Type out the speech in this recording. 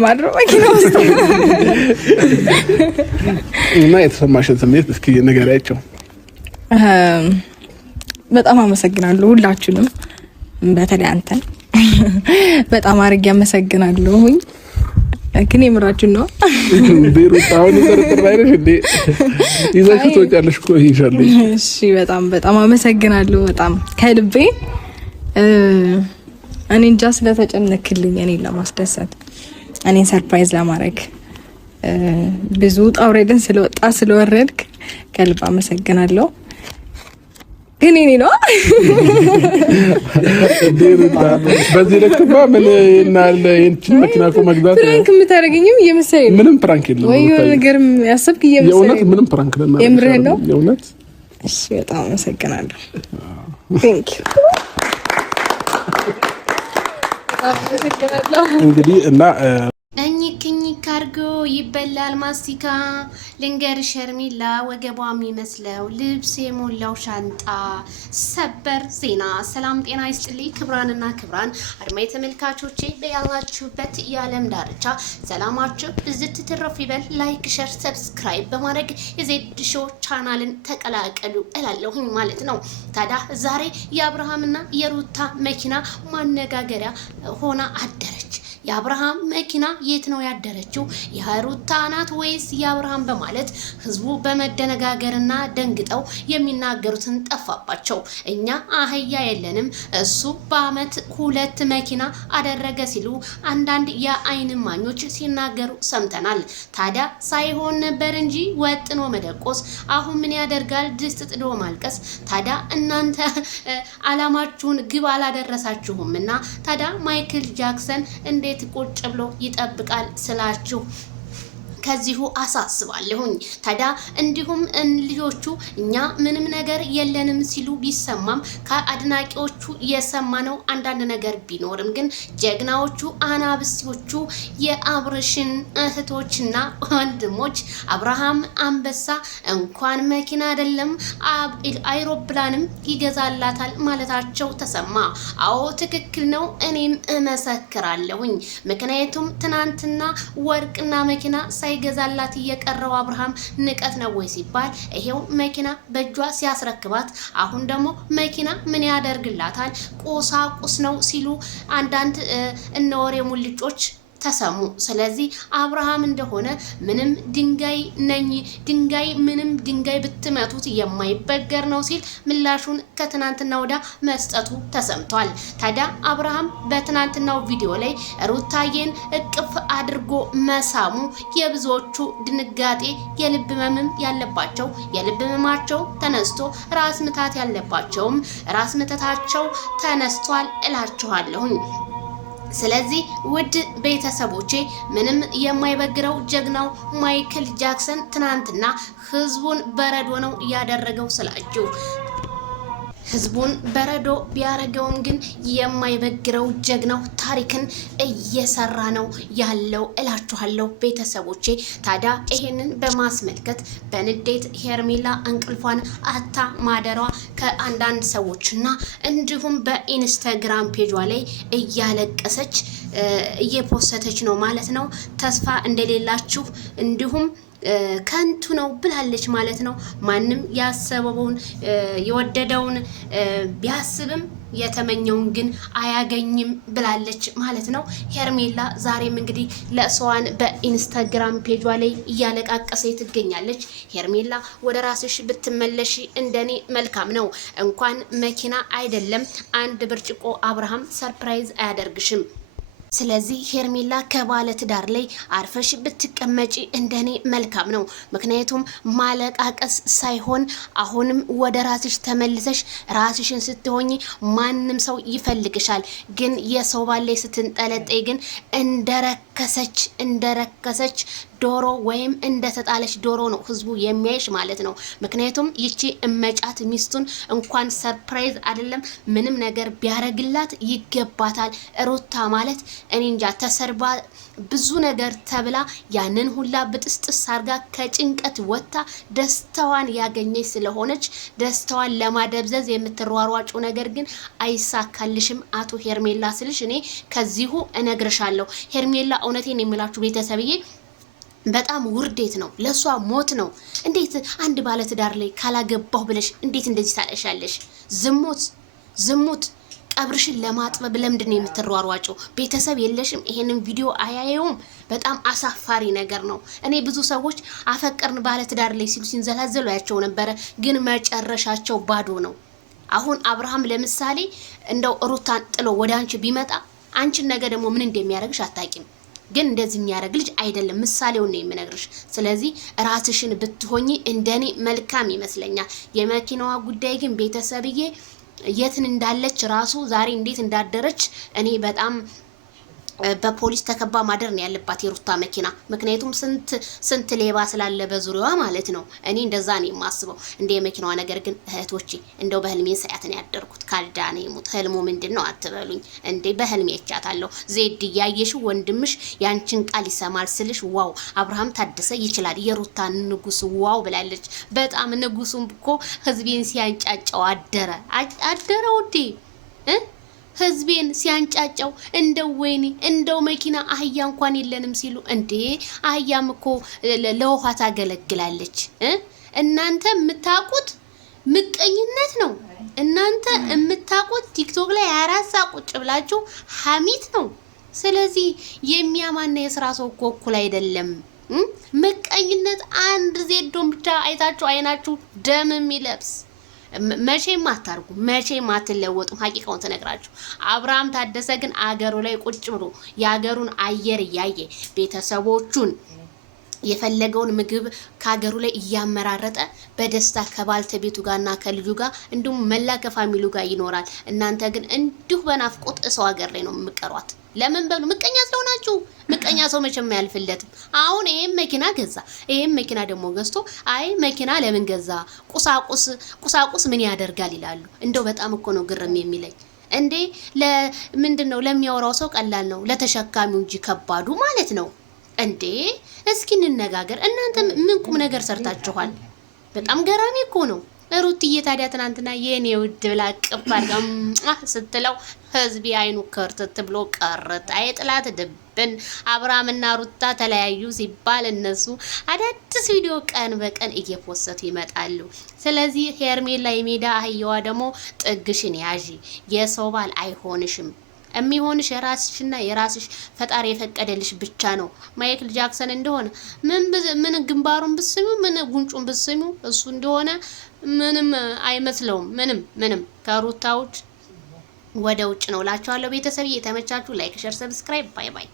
ማድረግ መኪና ውስጥ እና የተሰማሽን ስሜት እስኪ ንገሪያቸው። በጣም አመሰግናለሁ ሁላችሁንም፣ በተለይ አንተን በጣም አድርጌ አመሰግናለሁኝ። ግን የምራችን ነው ቤሩት አሁን ተረጥራ አይነሽ እንዴ ይዘሽ ትወጫለሽ እኮ ይሻለኝ። እሺ በጣም አመሰግናለሁ፣ በጣም ከልቤ። እኔ እንጃ ስለተጨነክልኝ እኔን ለማስደሰት እኔን ሰርፕራይዝ ለማድረግ ብዙ ጣውረድን ስለወጣ ስለወረድክ ከልብ አመሰግናለሁ። ግን እኔ ነው በዚህ ልክማ ምን እናለ እንትን መኪና እኮ መግዛት ፕራንክ የምታደርገኝም እየመሰለኝ ምንም ፕራንክ የለም ወይ ነገር ያሰብክ እየመሰለኝ የእውነት ምንም ፕራንክ ለና የምርህን ነው የእውነት። እሺ በጣም አመሰግናለሁ። ቴንክ ዩ እንግዲህ እና ካርጎ ይበላል ማስቲካ ልንገር ሸርሚላ ወገቧ የሚመስለው ልብስ የሞላው ሻንጣ ሰበር ዜና። ሰላም ጤና ይስጥልኝ ክብራንና ክብራን አድማጭ ተመልካቾቼ በያላችሁበት የዓለም ዳርቻ ሰላማችሁ ብዝት ትረፍ ይበል። ላይክ ሼር ሰብስክራይብ በማድረግ የዜድ ሾው ቻናልን ተቀላቀሉ እላለሁኝ ማለት ነው። ታዲያ ዛሬ የአብርሃምና የሩታ መኪና ማነጋገሪያ ሆና አደረች። የአብርሃም መኪና የት ነው ያደረችው? የሩታ ናት ወይስ የአብርሃም በማለት ህዝቡ በመደነጋገርና ደንግጠው የሚናገሩትን ጠፋባቸው። እኛ አህያ የለንም እሱ በአመት 2 መኪና አደረገ ሲሉ አንዳንድ የአይን ማኞች ሲናገሩ ሰምተናል። ታዲያ ሳይሆን ነበር እንጂ ወጥኖ መደቆስ አሁን ምን ያደርጋል ድስት ጥዶ ማልቀስ። ታዲያ እናንተ አላማችሁን ግብ አላደረሳችሁምና ታዲያ ማይክል ጃክሰን እንዴት ቁጭ ብሎ ይጠብቃል ስላችሁ ከዚሁ አሳስባለሁኝ። ታዲያ እንዲሁም ልጆቹ እኛ ምንም ነገር የለንም ሲሉ ቢሰማም ከአድናቂዎቹ የሰማነው አንዳንድ ነገር ቢኖርም ግን ጀግናዎቹ አናብስቶቹ የአብርሽን እህቶችና ወንድሞች አብርሃም አንበሳ እንኳን መኪና አይደለም አይሮፕላንም ይገዛላታል ማለታቸው ተሰማ። አዎ ትክክል ነው፣ እኔም እመሰክራለሁኝ። ምክንያቱም ትናንትና ወርቅና መኪና ሳይገዛላት እየቀረው አብርሃም ንቀት ነው ወይ ሲባል ይሄው መኪና በእጇ ሲያስረክባት አሁን ደግሞ መኪና ምን ያደርግላታል ቁሳቁስ ነው ሲሉ አንዳንድ እነወሬ ሙልጮች ተሰሙ። ስለዚህ አብርሃም እንደሆነ ምንም ድንጋይ ብትመቱት የማይበገር ነው ሲል ምላሹን ከትናንትና ወዳ መስጠቱ ተሰምቷል። ታዲያ አብርሃም በትናንትናው ቪዲዮ ላይ ሩታዬን እቅፍ አድርጎ መሳሙ የብዙዎቹ ድንጋጤ፣ የልብ ህመም ያለባቸው የልብ ህመማቸው ተነስቶ ራስ ምታት ያለባቸውም ራስ ምታታቸው ተነስቷል እላችኋለሁኝ። ስለዚህ ውድ ቤተሰቦቼ ምንም የማይበግረው ጀግናው ማይክል ጃክሰን ትናንትና ህዝቡን በረዶ ነው ያደረገው ስላችሁ ህዝቡን በረዶ ቢያረገውም ግን የማይበግረው ጀግናው ታሪክን እየሰራ ነው ያለው እላችኋለሁ ቤተሰቦቼ። ታዲያ ይሄንን በማስመልከት በንዴት ሄርሜላ እንቅልፏን አታ ማደሯ ከአንዳንድ ሰዎችና እንዲሁም በኢንስታግራም ፔጇ ላይ እያለቀሰች እየፖስተች ነው ማለት ነው። ተስፋ እንደሌላችሁ እንዲሁም ከንቱ ነው ብላለች ማለት ነው። ማንም ያሰበውን የወደደውን ቢያስብም የተመኘውን ግን አያገኝም ብላለች ማለት ነው ሄርሜላ። ዛሬም እንግዲህ ለእሷን በኢንስታግራም ፔጇ ላይ እያለቃቀሰ ትገኛለች። ሄርሜላ ወደ ራስሽ ብትመለሽ እንደኔ መልካም ነው። እንኳን መኪና አይደለም 1 ብርጭቆ አብርሃም ሰርፕራይዝ አያደርግሽም። ስለዚህ ሄርሜላ ከባለ ትዳር ላይ አርፈሽ ብትቀመጪ እንደኔ መልካም ነው። ምክንያቱም ማለቃቀስ ሳይሆን አሁንም ወደ ራስሽ ተመልሰሽ ራስሽን ስትሆኚ ማንም ሰው ይፈልግሻል። ግን የሰው ባል ላይ ስትንጠለጠይ ግን እንደረከሰች ዶሮ ወይም እንደተጣለች ዶሮ ነው ህዝቡ የሚያይሽ ማለት ነው። ምክንያቱም ይቺ እመጫት ሚስቱን እንኳን ሰርፕራይዝ አይደለም ምንም ነገር ቢያረግላት ይገባታል። ሩታ ማለት እኔ እንጃ ተሰርባ ብዙ ነገር ተብላ ያንን ሁላ ብጥስጥስ አርጋ ከጭንቀት ወጥታ ደስታዋን ያገኘች ስለሆነች ደስታዋን ለማደብዘዝ የምትሯሯጩ ነገር ግን አይሳካልሽም አቶ ሄርሜላ ስልሽ እኔ ከዚሁ እነግርሻለሁ። ሄርሜላ እውነቴን የሚላችሁ ቤተሰብዬ በጣም ውርዴት ነው፣ ለሷ ሞት ነው። እንዴት አንድ ባለ ትዳር ላይ ካላገባሁ ብለሽ እንዴት እንደዚህ ታለሻለሽ? ዝሙት ቀብርሽን ለማጥበብ ለምንድን ነው የምትሯሯጨው? ቤተሰብ የለሽም? ይሄንን ቪዲዮ አያየውም? በጣም አሳፋሪ ነገር ነው። እኔ ብዙ ሰዎች አፈቀርን ባለ ትዳር ላይ ሲሉ ሲንዘላዘሉ ያቸው ነበረ፣ ግን መጨረሻቸው ባዶ ነው። አሁን አብርሃም ለምሳሌ እንደው ሩታን ጥሎ ወደ አንቺ ቢመጣ አንቺን ነገ ደግሞ ምን እንደሚያደርግሽ አታቂም። ግን እንደዚህ የሚያደርግ ልጅ አይደለም። ምሳሌውን ነው የምነግርሽ። ስለዚህ ራስሽን ብትሆኚ እንደኔ መልካም ይመስለኛል። የመኪናዋ ጉዳይ ግን ቤተሰብዬ የትን እንዳለች ራሱ ዛሬ እንዴት እንዳደረች እኔ በጣም በፖሊስ ተከባ ማደር ነው ያለባት የሩታ መኪና። ምክንያቱም ስንት ሌባ ስላለ በዙሪያዋ ማለት ነው። እኔ እንደዛ ነው የማስበው እንደ የመኪናዋ ነገር ግን እህቶቼ እንደው በህልሜ ሳያት ነው ያደርኩት። ካልዳነ ይሙት ህልሙ ምንድነው አትበሉኝ እንዴ። በህልሜ ይቻታለሁ። ዜድ ያየሽው ወንድምሽ ያንቺን ቃል ይሰማል ስልሽ ዋው አብርሃም ታደሰ ይችላል። የሩታ ንጉስ ዋው ብላለች። በጣም ንጉሱም እኮ ህዝቤን ሲያንጫጫው አደረ ውዴ ህዝቤን ሲያንጫጫው እንደው ወይኔ እንደው መኪና አህያ እንኳን የለንም ሲሉ እንዴ አህያም እኮ ለውሃ ታገለግላለች። እናንተ የምታውቁት ምቀኝነት ነው። እናንተ የምታውቁት ቲክቶክ ላይ 24 ሰዓት ቁጭ ብላችሁ ሐሚት ነው። ስለዚህ የሚያማና የስራ ሰው እኮ እኩል አይደለም። ምቀኝነት አንድ ዜዶን ብቻ አይታችሁ አይናችሁ ደም የሚለብስ መቼም አታርጉ፣ መቼም አትለወጡም። ሀቂቃውን ተነግራችሁ አብርሃም ታደሰ ግን አገሩ ላይ ቁጭ ብሎ የአገሩን አየር እያየ ቤተሰቦቹን የፈለገውን ምግብ ከሀገሩ ላይ እያመራረጠ በደስታ ከባልተቤቱ ጋርና ከልጁ ጋር እንዲሁም መላ ከፋሚሉ ጋር ይኖራል። እናንተ ግን እንዲሁ በናፍቆት ሰው ሀገር ላይ ነው የምቀሯት። ለምን በሉ? ምቀኛ ስለሆናችሁ። ምቀኛ ሰው መቼም አያልፍለትም። አሁን ይሄን መኪና ገዛ፣ ይሄን መኪና ደግሞ ገዝቶ አይ መኪና ለምን ገዛ? ቁሳቁስ ምን ያደርጋል ይላሉ። እንደው በጣም እኮ ነው ግርም የሚለኝ። እንዴ ለምንድነው ለሚያወራው ሰው ቀላል ነው፣ ለተሸካሚው እንጂ ከባዱ ማለት ነው። እንዴ እስኪ እንነጋገር። እናንተ ምን ቁም ነገር ሰርታችኋል? በጣም ገራሚ እኮ ነው። ሩትዬ ታዲያ ትናንትና የኔ ውድ ብላ ቅባርጋ ስትለው ህዝቢ አይኑ ከርተት ብሎ ቀረት። አይጥላት ድብን። አብርሃምና ሩታ ተለያዩ ሲባል እነሱ አዳዲስ ቪዲዮ ቀን በቀን እየፖሰቱ ይመጣሉ። ስለዚህ ሄርሜላ የሜዳ አህያዋ ደግሞ ጥግሽን ያዢ። የሰው ባል አይሆንሽም። የሚሆንሽ የራስሽና የራስሽ ፈጣሪ የፈቀደልሽ ብቻ ነው። ማይክል ጃክሰን እንደሆነ ምን ግንባሩን ብስሚው ምን ጉንጩን ብስሚው እሱ እንደሆነ ምንም አይመስለውም። ምንም ከሩታ ውጭ ወደ ውጭ ነው እላችኋለሁ። ቤተሰብ እየተመቻችሁ ላይክ፣ ሼር፣ ሰብስክራይብ። ባይ ባይ።